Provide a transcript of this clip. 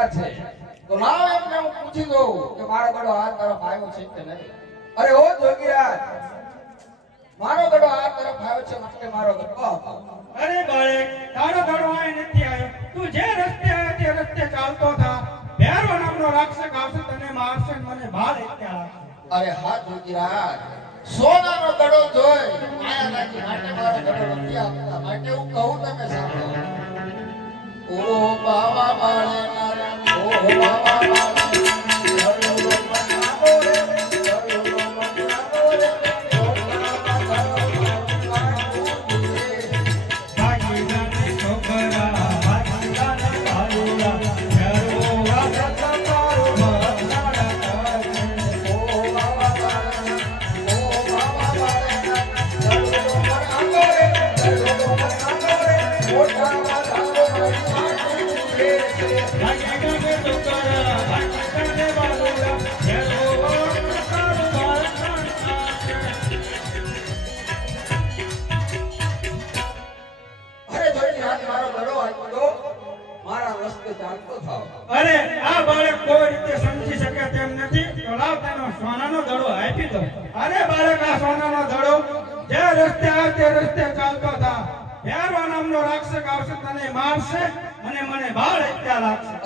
કથા છે તો લાવ એમને હું પૂછી દઉં કે મારો ગળો આ તરફ આવ્યો છે કે નહીં. અરે ઓ જોગીરાજ, મારો ગળો આ તરફ આવ્યો છે માટે મારો ગળો આપો. અરે બાળક, તારો ગળો અહીં નથી આવ્યો. તું જે રસ્તે આવ્યો તે રસ્તે ચાલતો થા. ભેરો નામનો રાક્ષસ આવશે તને મારશે ને મને બાળ હત્યા લાગશે. અરે હા જોગીરાજ, સોનાનો ગળો જોઈ માયા લાગી માટે મારો ગળો નથી આપતા. માટે હું કહું તમે સાંભળો. ઓ બાવા બાળે ઓ બાવા બાળે અરે આ બાળક કોઈ રીતે સમજી શકે તેમ નથી. તો લાવ તેનો સોનાનો દડો આપી દો. અરે બાળક, આ સોનાનો દડો જે રસ્તે આવે તે રસ્તે ચાલતો થા. ભેરવા નામનો રાક્ષસ આવશે તને મારશે અને મને બાળ હત્યા લાગશે.